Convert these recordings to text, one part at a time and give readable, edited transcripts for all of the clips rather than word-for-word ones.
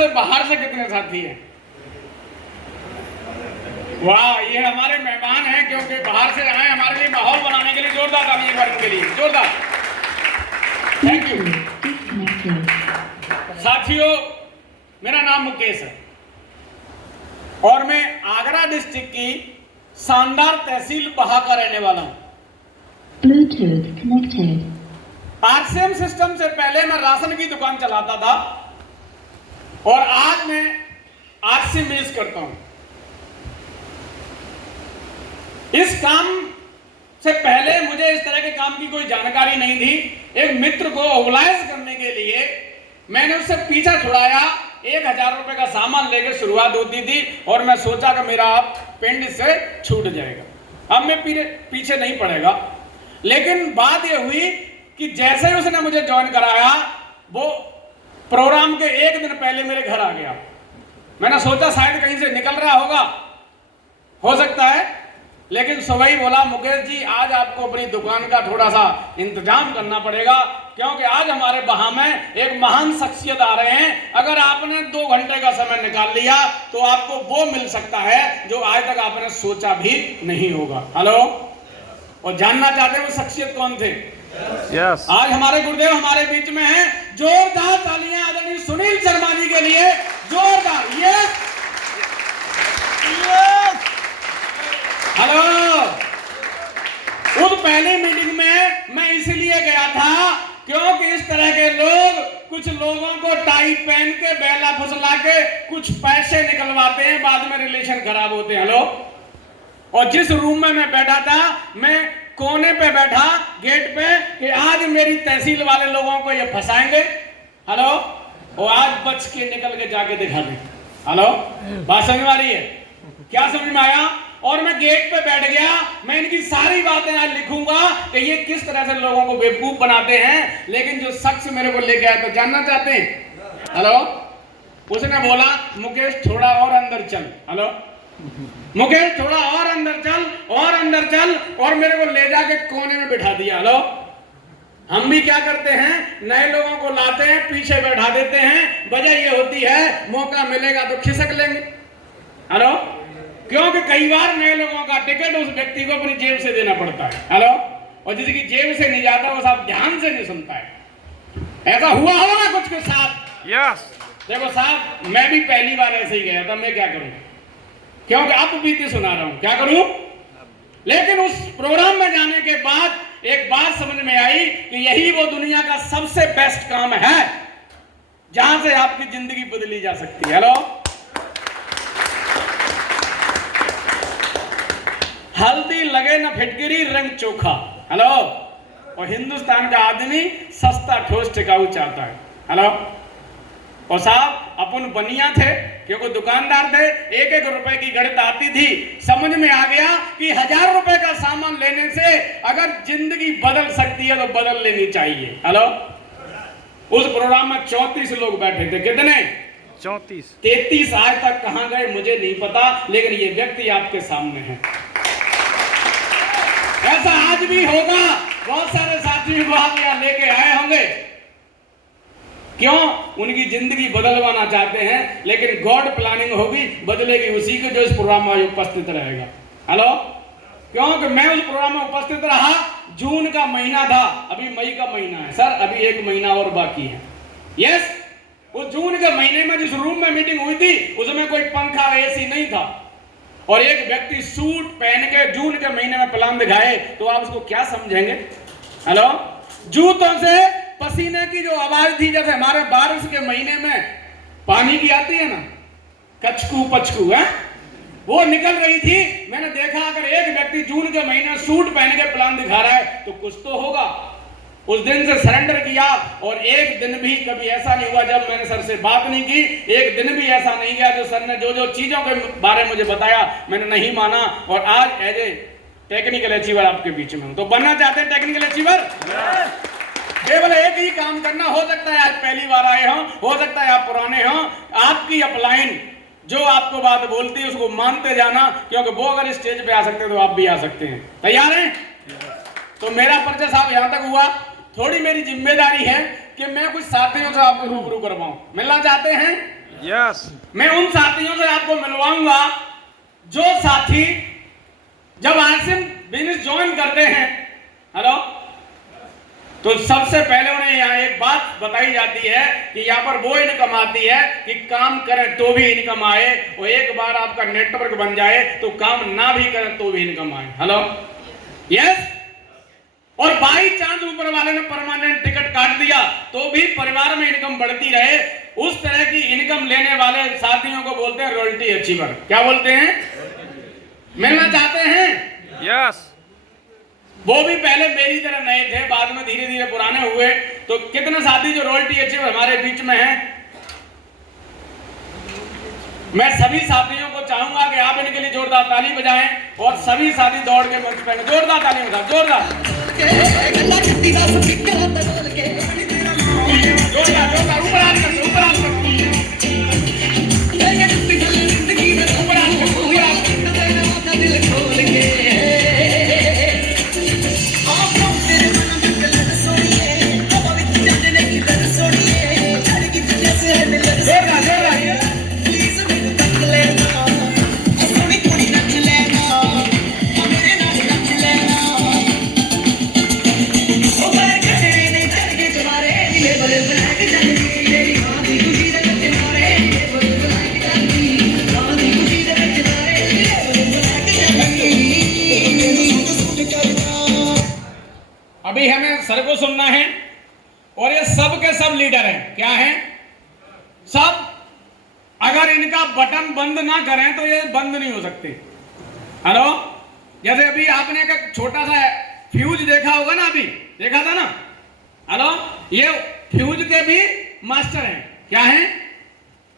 से बाहर से कितने साथी हैं? वाह, ये हमारे मेहमान हैं क्योंकि बाहर से आए हमारे लिए माहौल बनाने के लिए। जोरदार तालियां एक बार इनके लिए, जोरदार। Thank you. साथियों, मेरा नाम मुकेश है और मैं आगरा डिस्ट्रिक्ट की शानदार तहसील बहा का रहने वाला हूं। Bluetooth connected. आरसीएम सिस्टम से पहले मैं राशन की दुकान चलाता था और आज मैं आरसी मिल्स करता हूं। इस काम से पहले मुझे इस तरह के काम की कोई जानकारी नहीं थी। एक मित्र को ओबलाइज करने के लिए मैंने उससे पीछा छुड़ाया। 1000 रुपए का सामान लेकर शुरुआत होती थी और मैं सोचा कि मेरा पेंड से छूट जाएगा, अब मैं पीछे नहीं पड़ेगा। लेकिन बात यह हुई कि जैसे ही उसने मुझे ज्वाइन कराया, वो प्रोग्राम के एक दिन पहले मेरे घर आ गया। मैंने सोचा शायद कहीं से निकल रहा होगा, हो सकता है, लेकिन सुबह ही बोला, मुकेश जी आज आपको अपनी दुकान का थोड़ा सा इंतजाम करना पड़ेगा क्योंकि आज हमारे बहा में एक महान शख्सियत आ रहे हैं। अगर आपने 2 घंटे का समय निकाल लिया तो आपको वो मिल सकता है जो आज तक आपने सोचा भी नहीं होगा। हेलो, और जानना चाहते हैं वो शख्सियत कौन थे? Yes. आज हमारे गुरुदेव हमारे बीच में हैं। जोरदार तालियां आदरणीय सुनील शर्मा जी के लिए, जोरदार। Yes, hello. उस पहली मीटिंग में मैं इसलिए गया था क्योंकि इस तरह के लोग कुछ लोगों को टाई पहन के बेला फुसला के कुछ पैसे निकलवाते हैं, बाद में रिलेशन खराब होते हैं। हेलो, और जिस रूम में मैं बैठा था, मैं कोने पे बैठा गेट पे कि आज मेरी तहसील वाले लोगों को ये फंसाएंगे। हेलो, और आज बच के निकल के जाके दिखा दें। हेलो, बात समझ में आ रही है? क्या समझ में आया? और मैं गेट पे बैठ गया। मैं इनकी सारी बातें आज लिखूंगा कि ये किस तरह से लोगों को बेवकूफ बनाते हैं। लेकिन जो शख्स मेरे को लेके आया, तो जानना चाहते हैं? हेलो, उसने बोला, मुकेश थोड़ा और अंदर चल। हेलो, मुकेश थोड़ा और अंदर चल, और अंदर चल, और मेरे को ले जाके कोने में बिठा दिया। हेलो, हम भी क्या करते हैं, नए लोगों को लाते हैं, पीछे बैठा देते हैं। वजह ये होती है मौका मिलेगा तो खिसक लेंगे। हेलो, क्योंकि कई बार नए लोगों का टिकट उस व्यक्ति को अपनी जेब से देना पड़ता है। हेलो, और जिसकी जेब से नहीं जाता वो साहब ध्यान से नहीं सुनता है। ऐसा हुआ होगा कुछ के साथ? Yes. देखो साहब, मैं भी पहली बार ऐसे ही गया था। मैं क्या करूं, क्योंकि आप बीते सुना रहा हूं, क्या करूं। लेकिन उस प्रोग्राम में जाने के बाद एक बात समझ में आई कि यही वो दुनिया का सबसे बेस्ट काम है जहां से आपकी जिंदगी बदली जा सकती है। हेलो, हल्दी लगे ना फिटकरी, रंग चोखा। हेलो, और हिंदुस्तान का आदमी सस्ता ठोस टिकाऊ चाहता है। हेलो, और साहब अपन बनिया थे क्योंकि दुकानदार थे। 1-1 रुपए की गणित आती थी। समझ में आ गया कि 1000 रुपए का सामान लेने से अगर जिंदगी बदल सकती है तो बदल लेनी चाहिए। हेलो, उस प्रोग्राम में 34 लोग बैठे थे। कितने? 34। 33 आज तक कहां गए मुझे नहीं पता, लेकिन ये व्यक्ति आपके सामने है। ऐसा आज भी होगा। बहुत सारे साथी भाग लेके आए होंगे, क्यों? उनकी जिंदगी बदलवाना चाहते हैं, लेकिन गॉड प्लानिंग होगी, बदलेगी उसी को जो इस प्रोग्राम में उपस्थित रहेगा। हेलो, क्योंकि मैं उस प्रोग्राम में उपस्थित रहा। जून का महीना था, अभी मई का महीना है। सर अभी 1 महीना और बाकी है। यस, वो जून के महीने में जिस रूम में मीटिंग हुई थी उसमें कोई पंखा एसी नहीं था, और एक व्यक्ति सूट पहन के जून के महीने में प्लान दिखाए तो आप उसको क्या समझेंगे? हेलो, जूतों से पसीने की जो आवाज थी, जैसे हमारे बारिश के महीने में पानी की आती है ना, कचकू पचकू है, वो निकल रही थी। मैंने देखा अगर एक व्यक्ति जून के महीने सूट पहन के प्लान दिखा रहा है तो कुछ तो होगा। उस दिन से सरेंडर किया और एक दिन भी कभी ऐसा नहीं हुआ जब मैंने सर से बात नहीं की, एक दिन भी ऐसा नहीं गया जो सर ने जो चीजों के बारे में मुझे बताया मैंने नहीं माना। और आज एज ए टेक्निकल अचीवर आपके बीच में हूं। तो बनना चाहते हैं टेक्निकल अचीवर? केवल एक ही काम करना। हो सकता है आज पहली बार आए हो सकता है आप पुराने हो। आपकी अपलाइन जो आपको बात बोलती है उसको मानते जाना, क्योंकि वो अगर स्टेज पे आ सकते हैं तो आप भी आ सकते हैं। तैयार हैं? तो मेरा परिचय साहब यहां तक हुआ। थोड़ी मेरी जिम्मेदारी है कि मैं कुछ साथियों से आपको रूबरू करवाऊं। मिलना चाहते हैं? Yes. मैं उन साथियों से आपको मिलवाऊंगा जो साथी जब आरसीएम बिजनेस ज्वाइन करते हैं, हेलो, तो सबसे पहले उन्हें यहाँ एक बात बताई जाती है कि यहाँ पर वो इनकम आती है कि काम करें तो भी इनकम आए, और एक बार आपका नेटवर्क बन जाए तो काम ना भी करें तो भी इनकम आए। Hello, yes. और बाई चांस ऊपर वाले ने परमानेंट टिकट काट दिया तो भी परिवार में इनकम बढ़ती रहे, उस तरह की इनकम लेने वाले साथियों को बोलते हैं रॉयल्टी अचीवर। क्या बोलते हैं? मिलना चाहते हैं? Yes. वो भी पहले मेरी तरह नए थे, बाद में धीरे धीरे पुराने हुए। तो कितने साथी जो रॉयल्टी अचीवर हमारे बीच में हैं? मैं सभी साथियों को चाहूंगा कि आप इनके लिए जोरदार ताली बजाएं और सभी साथी दौड़ के मंच पे जोरदार ताली बजाएं, जोरदार जोरदार जोरदार। ऊपर हाथ करके, ऊपर हाथ करके, ऊपर हाथ करके, ऊपर हाथ जोरदार जोरदार। अभी हमें सर को सुनना है, और ये सब के सब लीडर हैं। क्या हैं? सब। अगर इनका बटन बंद ना करें तो ये बंद नहीं हो सकते। हेलो, जैसे अभी आपने एक छोटा सा फ्यूज देखा होगा ना, अभी देखा था ना। हेलो, ये फ्यूज के भी मास्टर हैं। क्या हैं?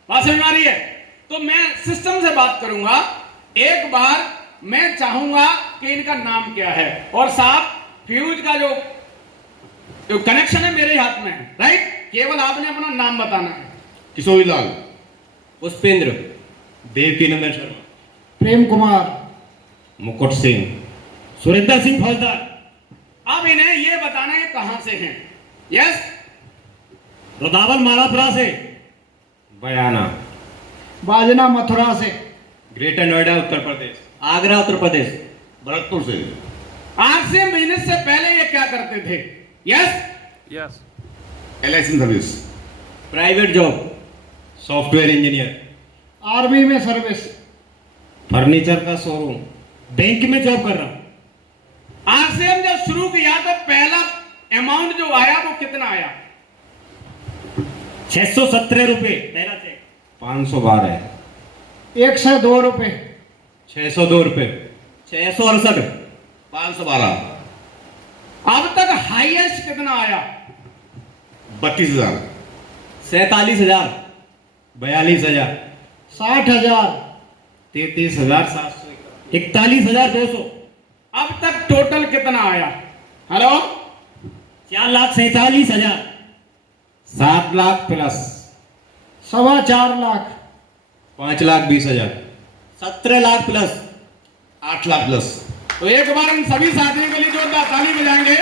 बात समझ आ रही है? तो मैं सिस्टम से बात करूंगा। एक बार मैं चाहूंगा कि इनका नाम क्या है, और साहब फ्यूज का जो कनेक्शन है मेरे हाथ में है, राइट? केवल आपने अपना नाम बताना है। किशोरी लाल, पुष्पेंद्र, देवकीनंदन शर्मा, प्रेम कुमार, मुकुट सिंह, सुरेंद्र सिंह फौजदार। अब इन्हें ये बताना है कहां से हैं। यस, रोदावल मालापुरा से, बयाना, बाजना मथुरा से, ग्रेटर नोएडा उत्तर प्रदेश, आगरा उत्तर प्रदेश, भरतपुर से। आरसीएम बिजनेस से पहले ये क्या करते थे? Yes, Yes. LIC service, private job, software engineer, army में सर्विस, फर्नीचर का शोरूम, बैंक में जॉब कर रहा हूं। आरसीएम जब शुरू किया तो पहला अमाउंट जो आया वो कितना आया? 617 रुपए पहला चेक। 512, 102 रुपए, 602 रुपए, 668, 512, अब तक हाईएस्ट कितना आया? 32,000, 47,000, 42,000, 60,000, 33,700, 41,200, अब तक टोटल कितना आया? Hello, 4,47,000, 7 lakh plus, 4.25 lakh, 5,20,000, 17 lakh plus, 8 lakh plus. तो एक बार इन सभी साथियों के लिए जोरदार ताली बजाएंगे।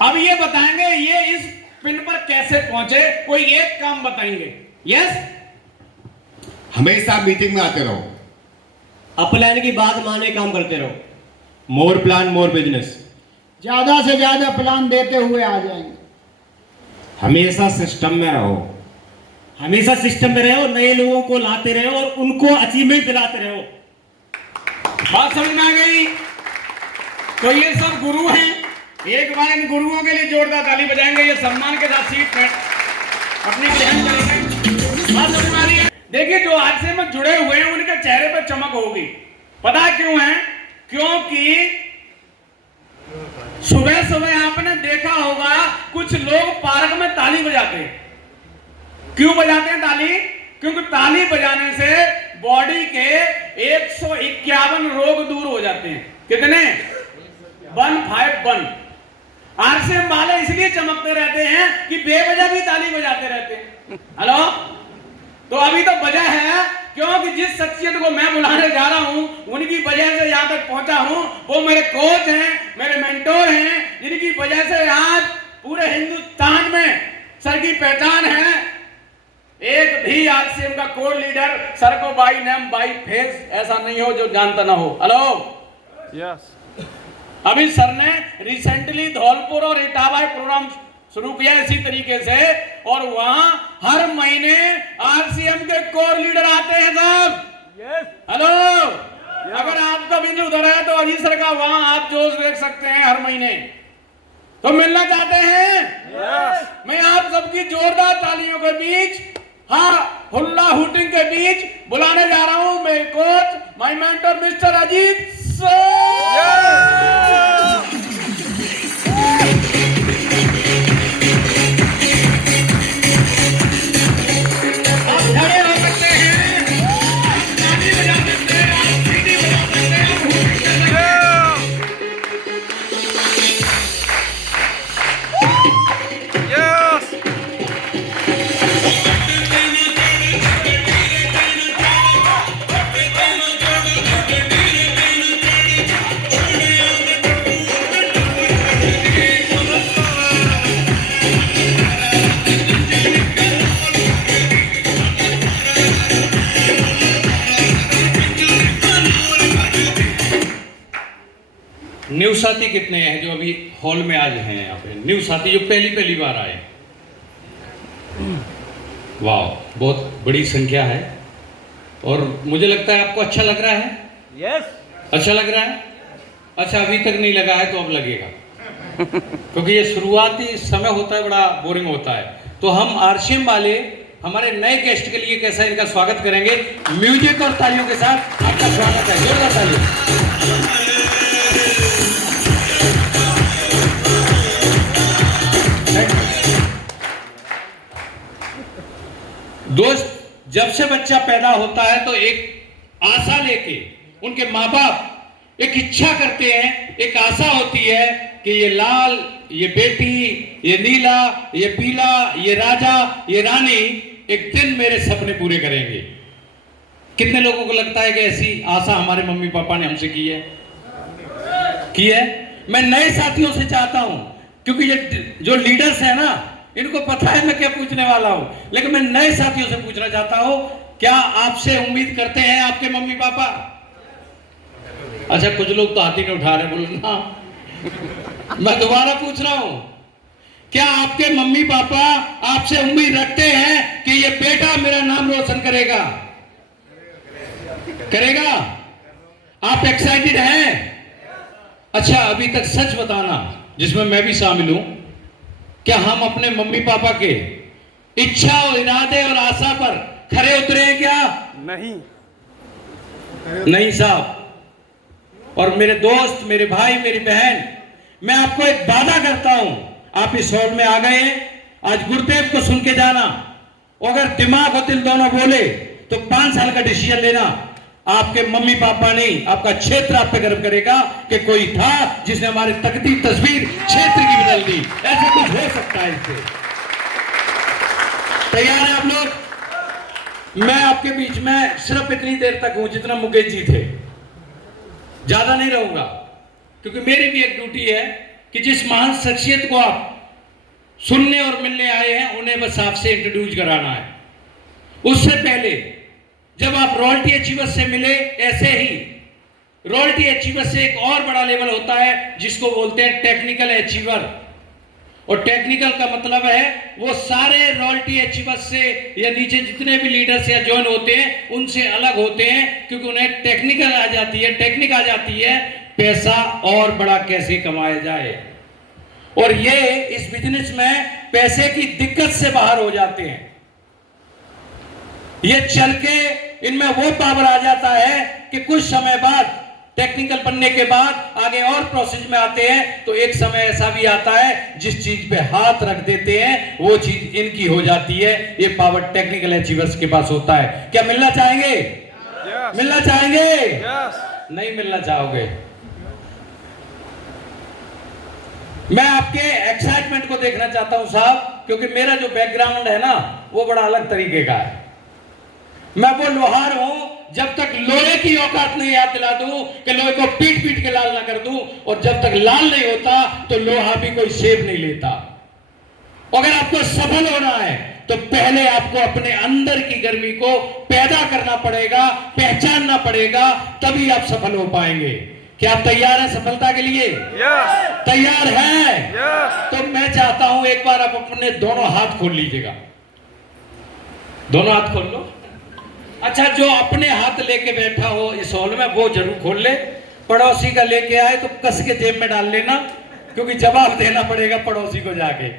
अब ये बताएंगे ये इस पिन पर कैसे पहुंचे, कोई एक काम बताएंगे। यस, हमेशा मीटिंग में आते रहो, अपलाइन की बात माने काम करते रहो, मोर प्लान मोर बिजनेस, ज्यादा से ज्यादा प्लान देते हुए आ जाएंगे, हमेशा सिस्टम में रहो, हमेशा सिस्टम में रहो, नए लोगों को लाते रहो और उनको अचीवमेंट दिलाते रहो। बात समझ में आ गई? तो ये सब गुरु हैं। एक बार इन गुरुओं के लिए जोरदार ताली बजाएंगे। ये सम्मान के साथ सीट पर अपनी ग्रहण करेंगे। बात समझ में आ रही है? देखिए, जो आज से में जुड़े हुए हैं उनके चेहरे पर चमक होगी। पता है क्यों है? क्योंकि सुबह सुबह आपने देखा होगा कुछ लोग पार्क में ताली बजाते हैं। क्यों बजाते हैं ताली? क्योंकि ताली बजाने से बॉडी के 151 रोग दूर हो जाते हैं। कितने? 151। आरसीएम वाले इसलिए चमकते रहते हैं कि बेवजह भी ताली बजाते रहते हैं। हेलो, तो अभी तो वजह है क्योंकि जिस शख्सियत को मैं बुलाने जा रहा हूं उनकी वजह से यहाँ तक पहुंचा हूं। वो मेरे कोच हैं, मेरे मेंटोर हैं, जिनकी वजह से आज पूरे हिंदुस्तान में सर की पहचान है। एक भी आरसीएम का कोर लीडर सर को बाई नेम बाई फेस ऐसा नहीं हो जो जानता ना हो। हेलो यस, अभी सर ने रिसेंटली धौलपुर और इटावा प्रोग्राम शुरू किया इसी तरीके से, और वहां हर महीने आरसीएम के कोर लीडर आते हैं साहब। हेलो अगर आपका बिंदु उधर है तो अजी सर का वहां आप जोश देख सकते हैं हर महीने। तो मिलना चाहते हैं? मैं आप सबकी जोरदार तालियों के बीच, हाँ हुल्ला हुटिंग के बीच बुलाने जा रहा हूं मेरे coach, my mentor mister Ajit sir. New साथी कितने हैं जो अभी हॉल में आज हैं यहाँ पे? न्यू साथी जो पहली बार आए, वाह बहुत बड़ी संख्या है। और मुझे लगता है आपको अच्छा लग रहा है। यस, अच्छा लग रहा है। अच्छा अभी तक नहीं लगा है तो अब लगेगा क्योंकि ये शुरुआती समय होता है, बड़ा बोरिंग होता है। तो हम आरसीएम वाले हमारे नए गेस्ट के लिए कैसा इनका स्वागत करेंगे, म्यूजिक और तालियों के साथ आपका स्वागत है। जोरदार तालियां। दोस्त, जब से बच्चा पैदा होता है तो एक आशा लेके उनके माँ बाप एक इच्छा करते हैं, एक आशा होती है कि ये लाल, ये बेटी, ये नीला, ये पीला, ये राजा, ये रानी एक दिन मेरे सपने पूरे करेंगे। कितने लोगों को लगता है कि ऐसी आशा हमारे मम्मी पापा ने हमसे की है? मैं नए साथियों से चाहता हूं, क्योंकि ये जो लीडर्स है ना, इनको पता है मैं क्या पूछने वाला हूं, लेकिन मैं नए साथियों से पूछना चाहता हूं, क्या आपसे उम्मीद करते हैं आपके मम्मी पापा? अच्छा कुछ लोग तो हाथ ही नहीं उठा रहे, बोलो ना। मैं दोबारा पूछ रहा हूं, क्या आपके मम्मी पापा आपसे उम्मीद रखते हैं कि ये बेटा मेरा नाम रोशन करेगा? करेगा? आप एक्साइटेड हैं? अच्छा अभी तक सच बताना, जिसमें मैं भी शामिल हूं, क्या हम अपने मम्मी पापा के इच्छा और इरादे और आशा पर खरे उतरे हैं क्या? नहीं साहब। और मेरे दोस्त, मेरे भाई, मेरी बहन, मैं आपको एक वादा करता हूं, आप इस हॉल में आ गए हैं, आज गुरुदेव को सुन के जाना, अगर दिमाग और दिल दोनों बोले तो 5 साल का डिसीजन लेना। आपके मम्मी पापा नहीं, आपका क्षेत्र आप पे गर्व करेगा कि कोई था जिसने हमारी तकदीर, तस्वीर क्षेत्र की बदल दी। ऐसा कुछ हो सकता है इससे। तैयार है आप लोग? मैं आपके बीच में सिर्फ इतनी देर तक हूं जितना मुकेश जी थे, ज्यादा नहीं रहूंगा, क्योंकि मेरी भी एक ड्यूटी है कि जिस महान शख्सियत को आप सुनने और मिलने आए हैं उन्हें बस आपसे इंट्रोड्यूस कराना है। उससे पहले जब आप रॉयल्टी अचीवर्स से मिले, ऐसे ही रॉयल्टी अचीवर्स से एक और बड़ा लेवल होता है जिसको बोलते हैं टेक्निकल अचीवर। और टेक्निकल का मतलब है वो सारे रॉयल्टी अचीवर्स से या नीचे जितने भी लीडर्स या ज्वाइन होते हैं उनसे अलग होते हैं, क्योंकि उन्हें टेक्निकल आ जाती है, टेक्निक आ जाती है, पैसा और बड़ा कैसे कमाया जाए। और ये इस बिजनेस में पैसे की दिक्कत से बाहर हो जाते हैं। ये चल के इनमें वो पावर आ जाता है कि कुछ समय बाद, टेक्निकल बनने के बाद आगे और प्रोसेस में आते हैं, तो एक समय ऐसा भी आता है जिस चीज पे हाथ रख देते हैं वो चीज इनकी हो जाती है। ये पावर टेक्निकल अचीवर्स के पास होता है। क्या मिलना चाहेंगे? मिलना चाहेंगे? नहीं मिलना चाहोगे? मैं आपके एक्साइटमेंट को देखना चाहता हूं साहब, क्योंकि मेरा जो बैकग्राउंड है ना वो बड़ा अलग तरीके का है। मैं वो लोहार हूं, जब तक लोहे की औकात नहीं याद दिला दूं कि लोहे को पीट पीट के लाल ना कर दूं, और जब तक लाल नहीं होता तो लोहा भी कोई शेप नहीं लेता। अगर आपको सफल होना है तो पहले आपको अपने अंदर की गर्मी को पैदा करना पड़ेगा, पहचानना पड़ेगा, तभी आप सफल हो पाएंगे। क्या आप तैयार हैं सफलता के लिए? यस तैयार हैं? यस तो मैं चाहता हूं एक बार आप अपने दोनों हाथ खोल लीजिएगा। दोनों हाथ खोल लो। अच्छा, जो अपने हाथ लेके बैठा हो इस हॉल में वो जरूर खोल ले। पड़ोसी का लेके आए तो कस के जेब में डाल लेना, क्योंकि जवाब देना पड़ेगा पड़ोसी को जाके।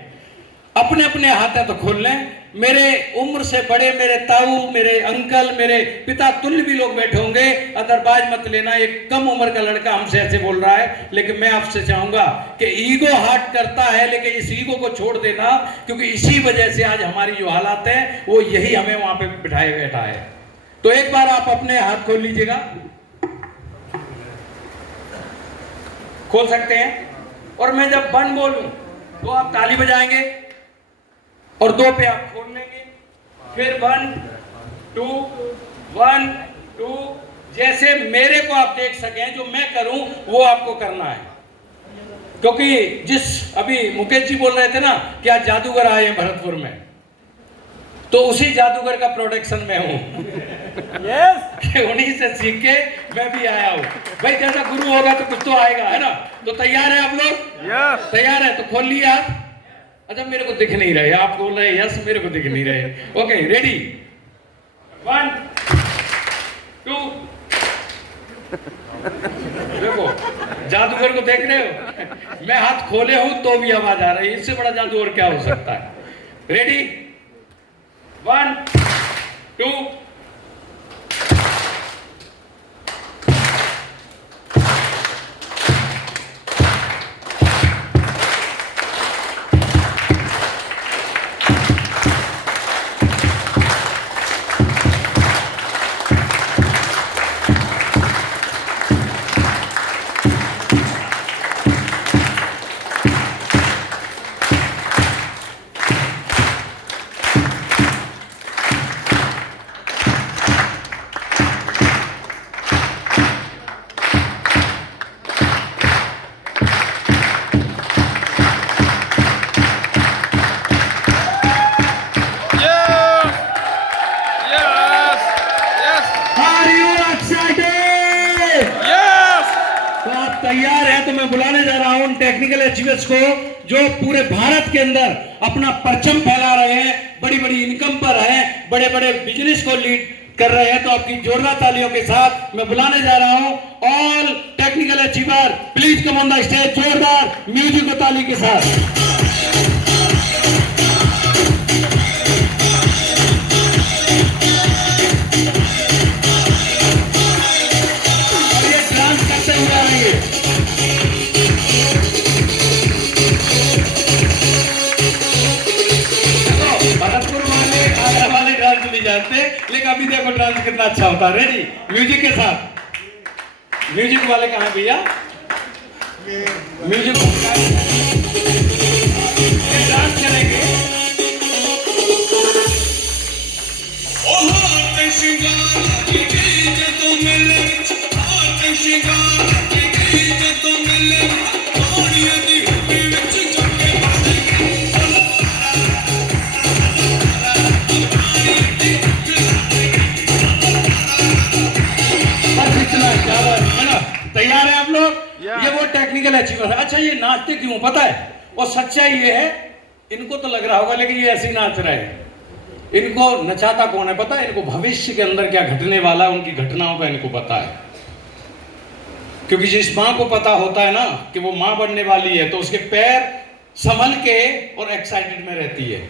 अपने अपने हाथ है तो खोल लें। मेरे उम्र से बड़े, मेरे ताऊ, मेरे अंकल, मेरे पिता तुल्य भी लोग बैठे होंगे, अदरबाज मत लेना। एक कम उम्र का लड़का हमसे ऐसे बोल रहा है, लेकिन मैं आपसे चाहूंगा कि ईगो हार्ट करता है, लेकिन इस ईगो को छोड़ देना, क्योंकि इसी वजह से आज हमारी जो हालात है वो यही हमें वहां पे बिठाए बैठा है। तो एक बार आप अपने हाथ खोल लीजिएगा। खोल सकते हैं। और मैं जब 1 बोलूं तो आप ताली बजाएंगे और 2 पे आप खोल लेंगे। फिर 1 2 1 2, जैसे मेरे को आप देख सकें, जो मैं करूं वो आपको करना है। क्योंकि जिस अभी मुकेश जी बोल रहे थे ना कि आज जादूगर आए हैं भरतपुर में, तो उसी जादूगर का प्रोडक्शन में हूं। यस उन्हीं से सीख के मैं भी आया हूं। भाई जैसा गुरु होगा तो कुछ तो आएगा, है ना? तो तैयार है आप लोग? यस तैयार है तो खोल लिए आप। अच्छा, मेरे को दिख नहीं रहे, आप बोल रहे यस, मेरे को दिख नहीं रहे। Okay, ready? 1 2। देखो, जादूगर को देख रहे हो? मैं हाथ खोले हूं तो भी आवाज आ रही है। इससे बड़ा जादू और क्या हो सकता है? रेडी? 1 2। तैयार है तो मैं बुलाने जा रहा हूं उन टेक्निकल अचीवर्स को जो पूरे भारत के अंदर अपना परचम फैला रहे हैं, बड़ी बड़ी इनकम पर हैं, बड़े बड़े बिजनेस को लीड कर रहे हैं। तो आपकी जोरदार तालियों के साथ मैं बुलाने जा रहा हूं all technical achiever, please come on the stage. जोरदार म्यूजिक और ताली के साथ। लेकिन अभी देखो डांस कितना अच्छा होता है। रेडी? म्यूजिक के साथ। म्यूजिक वाले कहां भैया? म्यूजिक डांस करेंगे। तैयार है आप लोग? ये वो टेक्निकल अचीवर है। अच्छा, ये नाचते क्यों पता है? और सच्चाई ये है, इनको तो लग रहा होगा लेकिन ये ऐसे ही नाच रहे हैं। इनको नचाता कौन है पता है? इनको भविष्य के अंदर क्या घटने वाला है, उनकी घटनाओं का इनको पता है। क्योंकि जिस माँ को पता होता है ना कि वो माँ बनने वाली है, तो उसके पैर संभल के और एक्साइटेड में रहती है।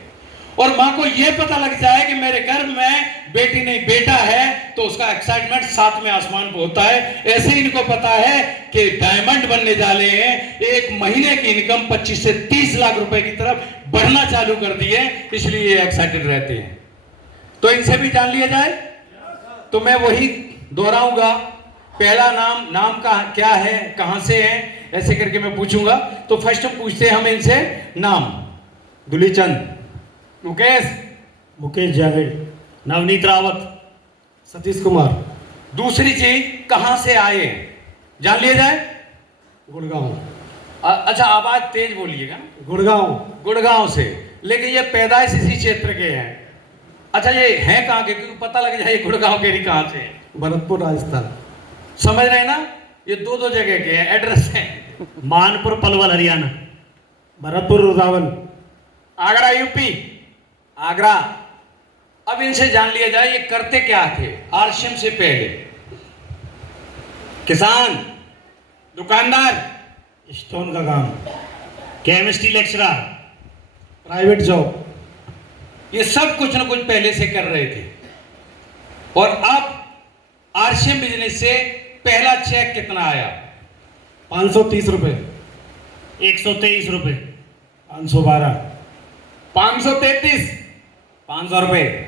और माँ को यह पता लग जाए कि मेरे घर में बेटी नहीं बेटा है, तो उसका एक्साइटमेंट 7वें आसमान पे होता है। ऐसे ही इनको पता है कि डायमंड बनने जा रहे हैं, एक महीने की इनकम 25 से 30 लाख रुपए की तरफ बढ़ना चालू कर दी है, इसलिए ये एक्साइटेड रहते हैं। तो इनसे भी जान लिया जाए। तो मैं वही दोहराऊंगा, पहला नाम का क्या है, कहां से है, ऐसे करके मैं पूछूंगा। तो फर्स्ट पूछते हैं हम इनसे नाम। दुलीचंद, मुकेश मुकेश जावेद, नवनीत रावत, सतीश कुमार, दूसरी चीज कहां से आए हैं जान लिया जाए। गुड़गांव। अच्छा आवाज तेज बोलिएगा। गुड़गांव। गुड़गांव से, लेकिन ये पैदाइश इसी क्षेत्र के हैं। अच्छा ये हैं कहाँ के, क्योंकि पता लग जाए गुड़गांव के ही कहाँ से हैं। भरतपुर राजस्थान। समझ रहे हैं ना, ये दो दो जगह के हैं, एड्रेस हैं। मानपुर पलवल हरियाणा। भरतपुर रुदावन। आगरा यूपी। आगरा। अब इनसे जान लिया जाए ये करते क्या थे आरसीएम से पहले। किसान, दुकानदार, स्टोन का काम, केमिस्ट्री लेक्चरर, प्राइवेट जॉब। ये सब कुछ न कुछ पहले से कर रहे थे। और अब आरसीएम बिजनेस से पहला चेक कितना आया? 530 रुपए। 123 रुपए। 512। 533, 500 रुपए,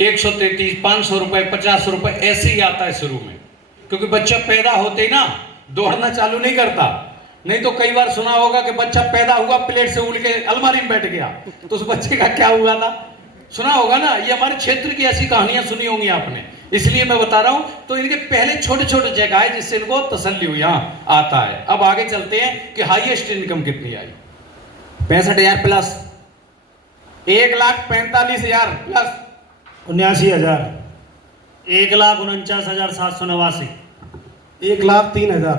133, 500 रुपए, 50 रुपए, ऐसे ही आता है शुरू में, क्योंकि बच्चा पैदा होते ही ना दौड़ना चालू नहीं करता। नहीं तो कई बार सुना होगा कि बच्चा पैदा हुआ प्लेट से उड़ के अलमारी में बैठ गया, तो उस बच्चे का क्या हुआ था, सुना होगा ना। ये हमारे क्षेत्र की ऐसी कहानियां सुनी होंगी आपने, इसलिए मैं बता रहा हूं। तो इनके पहले छोटे छोटे जगह है जिससे इनको तसल्ली हुई, यहाँ आता है। अब आगे चलते हैं कि हाईएस्ट इनकम कितनी आई। 65,000 प्लस, 1,45,000 प्लस, 79,000। 1,49,789। 1,03,000।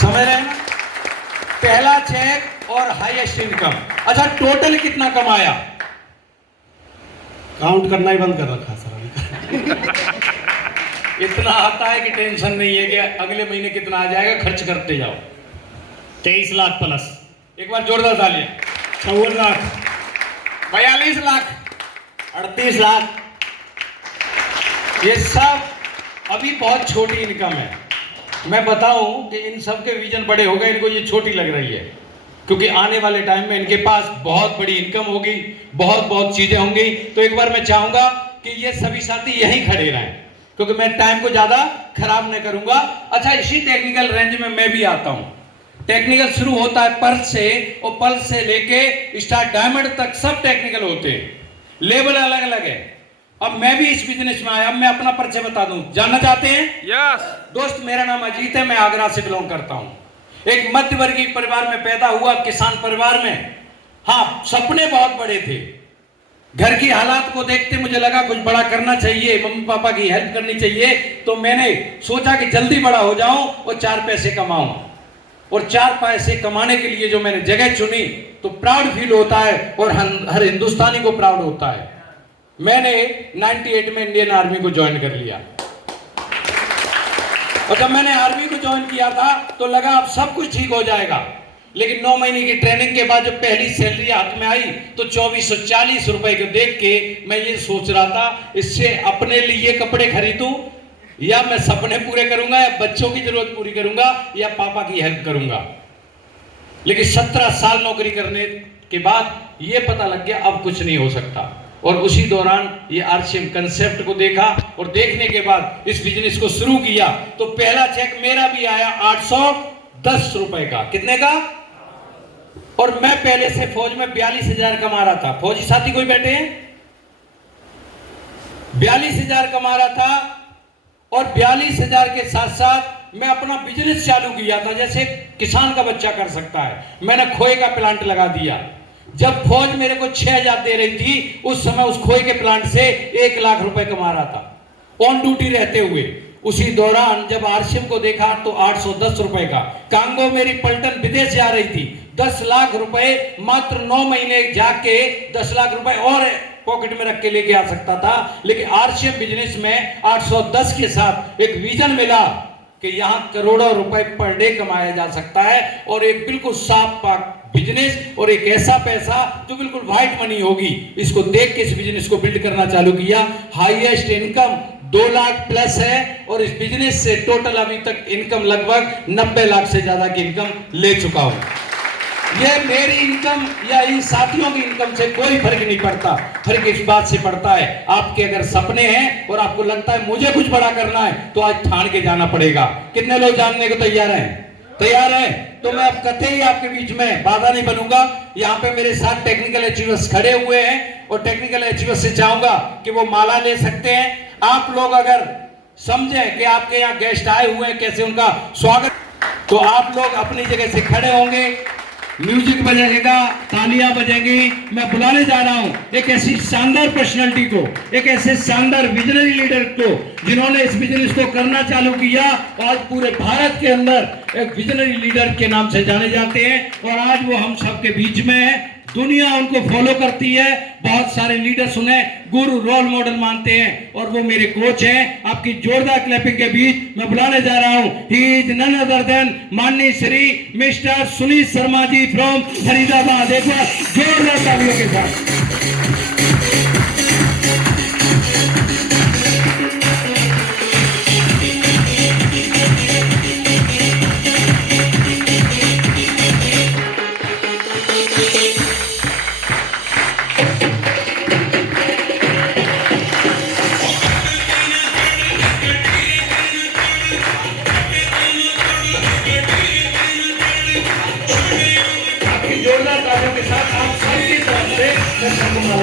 समझ रहे हैं ना, पहला चेक और हाईएस्ट इनकम। अच्छा टोटल कितना कमाया? काउंट करना ही बंद कर रखा सर अभी। इतना आता है कि टेंशन नहीं है कि अगले महीने कितना आ जाएगा, खर्च करते जाओ। 23 लाख प्लस। एक बार जोरदार तालियां। 54 लाख। 42 लाख, 38 लाख। ये सब अभी बहुत छोटी इनकम है। मैं बताऊं कि इन सब के विजन बड़े हो गए, इनको ये छोटी लग रही है, क्योंकि आने वाले टाइम में इनके पास बहुत बड़ी इनकम होगी, बहुत बहुत चीजें होंगी। तो एक बार मैं चाहूंगा कि ये सभी साथी यहीं खड़े रहें, क्योंकि मैं टाइम को ज्यादा खराब नहीं करूंगा। अच्छा इसी टेक्निकल रेंज में मैं भी आता हूं। टेक्निकल शुरू होता है पर्स से, और पर्स से लेके स्टार डायमंड तक सब टेक्निकल होते हैं, लेवल अलग अलग है। अब मैं भी इस बिजनेस में आया। अब मैं अपना परिचय बता दूं, जानना चाहते हैं? यस। दोस्त मेरा नाम अजीत है, मैं आगरा से बिलोंग करता हूं। एक मध्यवर्गीय परिवार में पैदा हुआ, किसान परिवार में। हाँ सपने बहुत बड़े थे। घर की हालात को देखते मुझे लगा कुछ बड़ा करना चाहिए, मम्मी पापा की हेल्प करनी चाहिए। तो मैंने सोचा कि जल्दी बड़ा हो जाऊं और 4 पैसे कमाऊं। और 4 पैसे कमाने के लिए जो मैंने जगह चुनी, तो प्राउड फील होता है, और हर हिंदुस्तानी को प्राउड होता है। मैंने 98 में इंडियन आर्मी को ज्वाइन कर लिया। और जब मैंने आर्मी को ज्वाइन किया था तो लगा अब सब कुछ ठीक हो जाएगा। लेकिन 9 महीने की ट्रेनिंग के बाद जब पहली सैलरी हाथ में आई तो 2440 रुपए को देख के मैं ये सोच रहा था, इससे अपने लिए कपड़े खरीदूं, या मैं सपने पूरे करूंगा, या बच्चों की जरूरत पूरी करूंगा, या पापा की हेल्प करूंगा। लेकिन 17 साल नौकरी करने के बाद ये पता लग गया अब कुछ नहीं हो सकता। और उसी दौरान ये आरसीएम कंसेप्ट को देखा, और देखने के बाद इस बिजनेस को शुरू किया। तो पहला चेक मेरा भी आया 810 रुपए का। कितने का? और मैं पहले से फौज में 42,000 कमा रहा था। फौजी साथी कोई बैठे हैं? 42,000 कमा रहा था। और 42,000 के साथ साथ मैं अपना बिजनेस चालू किया था, जैसे किसान का बच्चा कर सकता है। मैंने खोए का प्लांट लगा दिया। जब फौज मेरे को 6,000 दे रही थी, उस समय उस खोए के प्लांट से 1 लाख रुपए कमा रहा था ऑन ड्यूटी रहते हुए। उसी दौरान जब आरसीएम को देखा तो 810 रुपए का। कांगो मेरी पलटन विदेश जा रही थी, 10 लाख रुपए मात्र 9 महीने जाके 10 लाख रुपए और पॉकेट में रख के लेके आ सकता था। लेकिन आरसीएम बिजनेस में 810 के साथ एक विजन मिला कि यहां करोड़ों रुपए पर डे कमाया जा सकता है, और एक बिल्कुल साफ पाक बिजनेस, और एक ऐसा पैसा जो बिल्कुल व्हाइट मनी होगी। इसको देख के इस बिजनेस को बिल्ड करना चालू किया। हाईएस्ट इनकम 2 लाख प्लस है, और इस बिजनेस से टोटल अभी तक इनकम लगभग 90 लाख से ज्यादा की इनकम ले चुका हूं। ये मेरी इनकम या इन साथियों की इनकम से कोई फर्क नहीं पड़ता। फर्क इस बात से पड़ता है, आपके अगर सपने हैं और आपको लगता है मुझे कुछ बड़ा करना है, तो आज ठान के जाना पड़ेगा। कितने लोग जानने को तैयार हैं? तैयार है? तो मैं अब कतई आपके बीच में बाधा नहीं बनूंगा। यहाँ पे मेरे साथ टेक्निकल अचीवर्स खड़े हुए हैं और टेक्निकल अचीवर्स से चाहूंगा कि वो माला ले सकते हैं। आप लोग अगर समझें कि आपके यहाँ गेस्ट आए हुए हैं, कैसे उनका स्वागत, तो आप लोग अपनी जगह से खड़े होंगे, म्यूजिक बजेगा, तालियां बजेंगी। मैं बुलाने जा रहा हूं एक ऐसी शानदार पर्सनालिटी को, एक ऐसे शानदार विजनरी लीडर को, जिन्होंने इस बिजनेस को करना चालू किया और पूरे भारत के अंदर एक विजनरी लीडर के नाम से जाने जाते हैं। और आज वो हम सबके बीच में है, दुनिया उनको फॉलो करती है, बहुत सारे लीडर्स उन्हें गुरु रोल मॉडल मानते हैं और वो मेरे कोच हैं। आपकी जोरदार क्लैपिंग के बीच मैं बुलाने जा रहा हूं, he is none other than माननीय श्री मिस्टर सुनील शर्मा जी फ्रॉम फरीदाबाद। एक बार जोरदार तालियों के साथ। जोरदार तालियों के साथ आप सबकी तरफ से मैं सबको